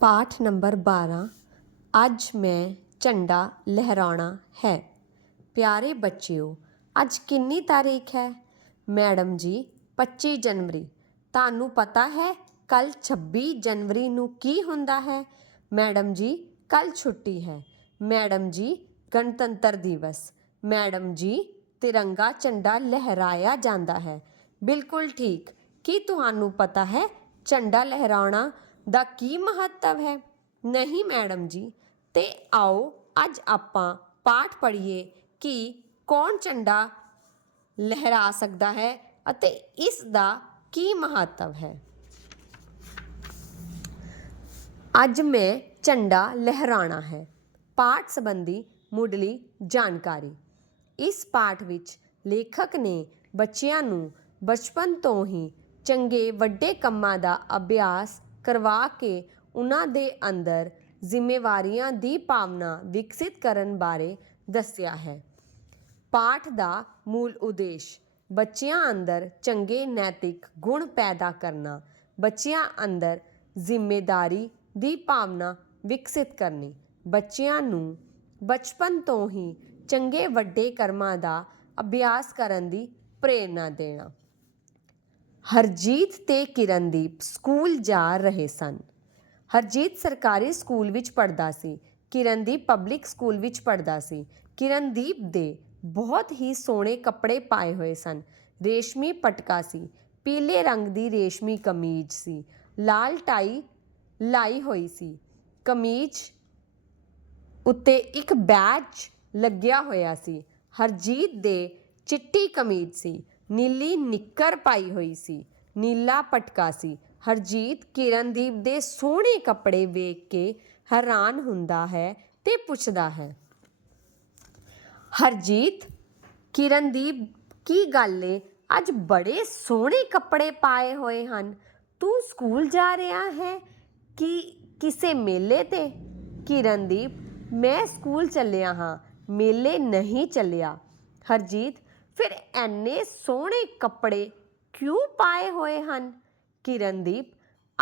ਪਾਠ ਨੰਬਰ 12 ਅੱਜ ਮੈਂ ਝੰਡਾ ਲਹਿਰਾਉਣਾ ਹੈ। ਪਿਆਰੇ ਬੱਚਿਓ, ਅੱਜ ਕਿੰਨੀ ਤਾਰੀਖ ਹੈ? ਮੈਡਮ ਜੀ 25 ਜਨਵਰੀ। ਤੁਹਾਨੂੰ ਪਤਾ ਹੈ, ਕੱਲ 26 ਜਨਵਰੀ ਨੂੰ ਕੀ ਹੁੰਦਾ ਹੈ? ਮੈਡਮ ਜੀ, ਕੱਲ ਛੁੱਟੀ ਹੈ। ਮੈਡਮ ਜੀ, ਗਣਤੰਤਰ ਦਿਵਸ। ਮੈਡਮ ਜੀ, ਤਿਰੰਗਾ ਝੰਡਾ ਲਹਿਰਾਇਆ ਜਾਂਦਾ ਹੈ। ਬਿਲਕੁਲ ਠੀਕ। ਕੀ ਤੁਹਾਨੂੰ ਪਤਾ ਹੈ, ਝੰਡਾ ਲਹਿਰਾਉਣਾ ਦਾ ਕੀ ਮਹੱਤਵ ਹੈ? ਨਹੀਂ ਮੈਡਮ ਜੀ, ਤੇ ਆਓ ਅੱਜ ਆਪਾਂ ਪਾਠ ਪੜ੍ਹੀਏ ਕਿ ਕੌਣ ਝੰਡਾ ਲਹਿਰਾ ਸਕਦਾ ਹੈ ਅਤੇ ਇਸ ਦਾ ਕੀ ਮਹੱਤਵ ਹੈ। ਅੱਜ ਮੈਂ ਝੰਡਾ ਲਹਿਰਾਣਾ ਹੈ। ਪਾਠ ਸੰਬੰਧੀ ਮੁੱਢਲੀ ਜਾਣਕਾਰੀ। ਇਸ ਪਾਠ ਵਿੱਚ ਲੇਖਕ ਨੇ ਬੱਚਿਆਂ ਨੂੰ ਬਚਪਨ ਤੋਂ ਹੀ ਚੰਗੇ ਵੱਡੇ ਕੰਮਾਂ ਦਾ ਅਭਿਆਸ ਕਰਵਾ ਕੇ ਉਹਨਾਂ ਦੇ ਅੰਦਰ ਜ਼ਿੰਮੇਵਾਰੀਆਂ ਦੀ ਭਾਵਨਾ ਵਿਕਸਿਤ ਕਰਨ ਬਾਰੇ ਦੱਸਿਆ ਹੈ। ਪਾਠ ਦਾ ਮੂਲ ਉਦੇਸ਼, ਬੱਚਿਆਂ ਅੰਦਰ ਚੰਗੇ ਨੈਤਿਕ ਗੁਣ ਪੈਦਾ ਕਰਨਾ, ਬੱਚਿਆਂ ਅੰਦਰ ਜ਼ਿੰਮੇਦਾਰੀ ਦੀ ਭਾਵਨਾ ਵਿਕਸਿਤ ਕਰਨੀ, ਬੱਚਿਆਂ ਨੂੰ ਬਚਪਨ ਤੋਂ ਹੀ ਚੰਗੇ ਵੱਡੇ ਕਰਮਾਂ ਦਾ ਅਭਿਆਸ ਕਰਨ ਦੀ ਪ੍ਰੇਰਣਾ ਦੇਣਾ। ਹਰਜੀਤ ਤੇ ਕਿਰਨਦੀਪ ਸਕੂਲ ਜਾ ਰਹੇ ਸਨ। ਹਰਜੀਤ ਸਰਕਾਰੀ ਸਕੂਲ ਵਿੱਚ ਪੜ੍ਹਦਾ ਸੀ, ਕਿਰਨਦੀਪ ਪਬਲਿਕ ਸਕੂਲ ਵਿੱਚ ਪੜ੍ਹਦਾ ਸੀ। ਕਿਰਨਦੀਪ ਦੇ ਬਹੁਤ ਹੀ ਸੋਹਣੇ ਕੱਪੜੇ ਪਾਏ ਹੋਏ ਸਨ। ਰੇਸ਼ਮੀ ਪਟਕਾ ਸੀ, ਪੀਲੇ ਰੰਗ ਦੀ ਰੇਸ਼ਮੀ ਕਮੀਜ਼ ਸੀ, ਲਾਲ ਟਾਈ ਲਾਈ ਹੋਈ ਸੀ। ਕਮੀਜ਼ ਉੱਤੇ ਇੱਕ ਬੈਜ ਲੱਗਿਆ ਹੋਇਆ ਸੀ। ਹਰਜੀਤ ਦੇ ਚਿੱਟੀ ਕਮੀਜ਼ ਸੀ। ਨੀਲੀ ਨਿੱਕਰ ਪਾਈ ਹੋਈ ਸੀ, ਨੀਲਾ ਪਟਕਾ ਸੀ। ਹਰਜੀਤ ਕਿਰਨਦੀਪ ਦੇ ਸੋਹਣੇ ਕੱਪੜੇ ਵੇਖ ਕੇ ਹੈਰਾਨ ਹੁੰਦਾ ਹੈ ਤੇ ਪੁੱਛਦਾ ਹੈ, ਹਰਜੀਤ, ਕਿਰਨਦੀਪ, ਕੀ ਗੱਲ ਏ? ਅੱਜ ਬੜੇ ਸੋਹਣੇ ਕੱਪੜੇ ਪਾਏ ਹੋਏ ਹਨ। ਤੂੰ ਸਕੂਲ ਜਾ ਰਿਹਾ ਹੈ ਕਿ ਕਿਸੇ ਮੇਲੇ ਤੇ? ਕਿਰਨਦੀਪ, ਮੈਂ ਸਕੂਲ ਚੱਲਿਆ ਹਾਂ। ਮੇਲੇ ਨਹੀਂ ਚੱਲਿਆ। ਹਰਜੀਤ ਫਿਰ ਐਨੇ ਸੋਹਣੇ ਕੱਪੜੇ ਕਿਉਂ ਪਾਏ ਹੋਏ ਹਨ? ਕਿਰਨਦੀਪ,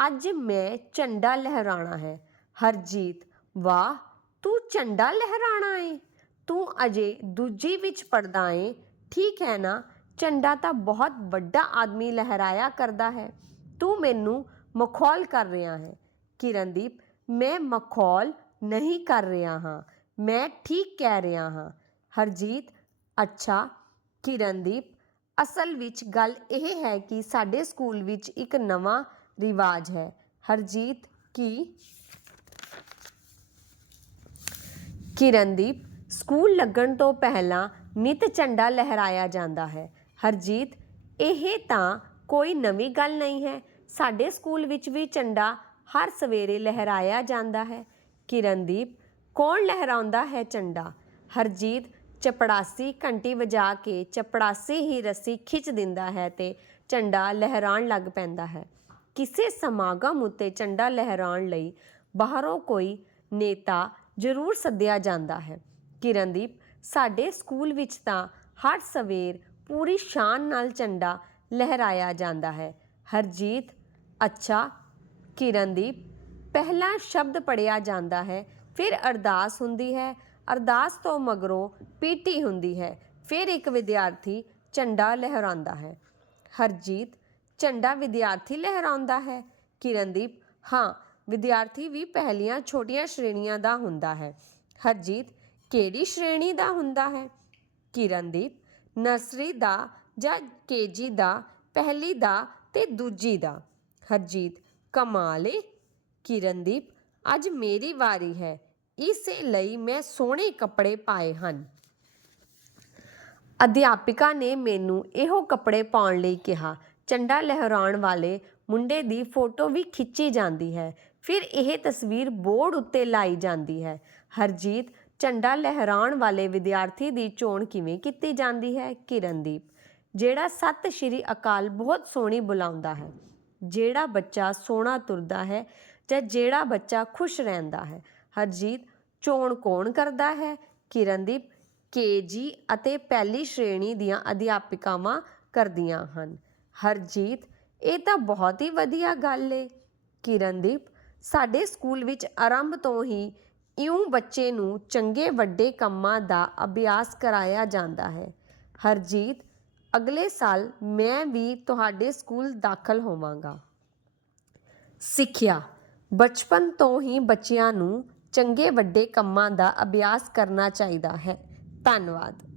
ਅੱਜ ਮੈਂ ਝੰਡਾ ਲਹਿਰਾਣਾ ਹੈ। ਹਰਜੀਤ, ਵਾਹ, ਤੂੰ ਝੰਡਾ ਲਹਿਰਾਣਾ ਏ। ਤੂੰ ਅਜੇ ਦੂਜੀ ਵਿੱਚ ਪੜਦਾ ਏ। ਠੀਕ ਹੈ ਨਾ? ਝੰਡਾ ਤਾਂ ਬਹੁਤ ਵੱਡਾ ਆਦਮੀ ਲਹਿਰਾਇਆ ਕਰਦਾ ਹੈ। ਤੂੰ ਮੈਨੂੰ ਮਖੌਲ ਕਰ ਰਿਹਾ ਹੈ। ਕਿਰਨਦੀਪ, ਮੈਂ ਮਖੌਲ ਨਹੀਂ ਕਰ ਰਿਹਾ ਹਾਂ। ਮੈਂ ਠੀਕ ਕਹਿ ਰਿਹਾ ਹਾਂ। ਹਰਜੀਤ, ਅੱਛਾ ਕਿਰਨਦੀਪ ਅਸਲ ਵਿੱਚ ਗੱਲ ਇਹ ਹੈ ਕਿ ਸਾਡੇ ਸਕੂਲ ਵਿੱਚ ਇੱਕ ਨਵਾਂ ਰਿਵਾਜ ਹੈ। ਹਰਜੀਤ ਕੀ? ਕਿਰਨਦੀਪ ਸਕੂਲ ਲੱਗਣ ਤੋਂ ਪਹਿਲਾਂ ਨਿਤ ਝੰਡਾ ਲਹਿਰਾਇਆ ਜਾਂਦਾ ਹੈ। ਹਰਜੀਤ, ਇਹ ਤਾਂ ਕੋਈ ਨਵੀਂ ਗੱਲ ਨਹੀਂ ਹੈ। ਸਾਡੇ ਸਕੂਲ ਵਿੱਚ ਵੀ ਝੰਡਾ ਹਰ ਸਵੇਰੇ ਲਹਿਰਾਇਆ ਜਾਂਦਾ ਹੈ। ਕਿਰਨਦੀਪ ਕੌਣ ਲਹਿਰਾਉਂਦਾ ਹੈ ਝੰਡਾ? ਹਰਜੀਤ ਚਪੜਾਸੀ ਘੰਟੀ ਵਜਾ ਕੇ ਚਪੜਾਸੀ ਹੀ ਰੱਸੀ ਖਿੱਚ ਦਿੰਦਾ ਹੈ ਤੇ ਝੰਡਾ ਲਹਿਰਾਉਣ ਲੱਗ ਪੈਂਦਾ ਹੈ। ਕਿਸੇ ਸਮਾਗਮ ਉੱਤੇ ਝੰਡਾ ਲਹਿਰਾਉਣ ਲਈ ਬਾਹਰੋਂ ਕੋਈ ਨੇਤਾ ਜ਼ਰੂਰ ਸੱਦਿਆ ਜਾਂਦਾ ਹੈ। ਕਿਰਨਦੀਪ, ਸਾਡੇ ਸਕੂਲ ਵਿੱਚ ਤਾਂ ਹਰ ਸਵੇਰ ਪੂਰੀ ਸ਼ਾਨ ਨਾਲ ਝੰਡਾ ਲਹਿਰਾਇਆ ਜਾਂਦਾ ਹੈ। ਹਰਜੀਤ, ਅੱਛਾ, ਕਿਰਨਦੀਪ, ਪਹਿਲਾ ਸ਼ਬਦ ਪੜਿਆ ਜਾਂਦਾ ਹੈ, ਫਿਰ ਅਰਦਾਸ ਹੁੰਦੀ ਹੈ ਅਰਦਾਸ ਤੋਂ ਮਗਰੋਂ ਪੀਟੀ ਹੁੰਦੀ ਹੈ। ਫਿਰ ਇੱਕ ਵਿਦਿਆਰਥੀ ਝੰਡਾ ਲਹਿਰਾਉਂਦਾ ਹੈ। ਹਰਜੀਤ ਝੰਡਾ ਵਿਦਿਆਰਥੀ ਲਹਿਰਾਉਂਦਾ ਹੈ। ਕਿਰਨਦੀਪ, ਹਾਂ, ਵਿਦਿਆਰਥੀ ਵੀ ਪਹਿਲੀਆਂ ਛੋਟੀਆਂ ਸ਼੍ਰੇਣੀਆਂ ਦਾ ਹੁੰਦਾ ਹੈ। ਹਰਜੀਤ, ਕਿਹੜੀ ਸ਼੍ਰੇਣੀ ਦਾ ਹੁੰਦਾ ਹੈ? ਕਿਰਨਦੀਪ, ਨਰਸਰੀ ਦਾ ਜਾਂ ਕੇਜੀ ਦਾ, ਪਹਿਲੀ ਦਾ ਤੇ ਦੂਜੀ ਦਾ? ਹਰਜੀਤ, ਕਮਾਲ ਏ। ਕਿਰਨਦੀਪ, ਅੱਜ ਮੇਰੀ ਵਾਰੀ ਹੈ। ਇਸੇ ਲਈ ਮੈਂ ਸੋਹਣੇ ਕੱਪੜੇ ਪਾਏ ਹਨ। ਅਧਿਆਪਿਕਾ ਨੇ ਮੈਨੂੰ ਇਹੋ ਕੱਪੜੇ ਪਾਉਣ ਲਈ ਕਿਹਾ। ਝੰਡਾ ਲਹਿਰਾਉਣ ਵਾਲੇ ਮੁੰਡੇ ਦੀ ਫੋਟੋ ਵੀ ਖਿੱਚੀ ਜਾਂਦੀ ਹੈ। ਫਿਰ ਇਹ ਤਸਵੀਰ ਬੋਰਡ ਉੱਤੇ ਲਾਈ ਜਾਂਦੀ ਹੈ। ਹਰਜੀਤ, ਝੰਡਾ ਲਹਿਰਾਉਣ ਵਾਲੇ ਵਿਦਿਆਰਥੀ ਦੀ ਚੋਣ ਕਿਵੇਂ ਕੀਤੀ ਜਾਂਦੀ ਹੈ? ਕਿਰਨਦੀਪ, ਜਿਹੜਾ ਸਤਿ ਸ਼੍ਰੀ ਅਕਾਲ ਬਹੁਤ ਸੋਹਣੀ ਬੁਲਾਉਂਦਾ ਹੈ। ਜਿਹੜਾ ਬੱਚਾ ਸੋਹਣਾ ਤੁਰਦਾ ਹੈ ਜਾਂ ਜਿਹੜਾ ਬੱਚਾ ਖੁਸ਼ ਰਹਿੰਦਾ ਹੈ? ਹਰਜੀਤ ਚੋਣ ਕੌਣ ਕਰਦਾ ਹੈ? ਕਿਰਨਦੀਪ, ਕੇਜੀ ਅਤੇ ਪਹਿਲੀ ਸ਼੍ਰੇਣੀ ਦੀਆਂ ਅਧਿਆਪਿਕਾਵਾਂ ਕਰਦੀਆਂ ਹਨ। ਹਰਜੀਤ, ਇਹ ਤਾਂ ਬਹੁਤ ਹੀ ਵਧੀਆ ਗੱਲ ਏ। ਕਿਰਨਦੀਪ, ਸਾਡੇ ਸਕੂਲ ਵਿੱਚ ਆਰੰਭ ਤੋਂ ਹੀ ਇਉਂ ਬੱਚੇ ਨੂੰ ਚੰਗੇ ਵੱਡੇ ਕੰਮਾਂ ਦਾ ਅਭਿਆਸ ਕਰਾਇਆ ਜਾਂਦਾ ਹੈ। ਹਰਜੀਤ, ਅਗਲੇ ਸਾਲ ਮੈਂ ਵੀ ਤੁਹਾਡੇ ਸਕੂਲ ਦਾਖਲ ਹੋਵਾਂਗਾ। ਸਿੱਖਿਆ, ਬਚਪਨ ਤੋਂ ਹੀ ਬੱਚਿਆਂ ਨੂੰ ਚੰਗੇ ਵੱਡੇ ਕੰਮਾਂ ਦਾ ਅਭਿਆਸ ਕਰਨਾ ਚਾਹੀਦਾ ਹੈ। ਧੰਨਵਾਦ।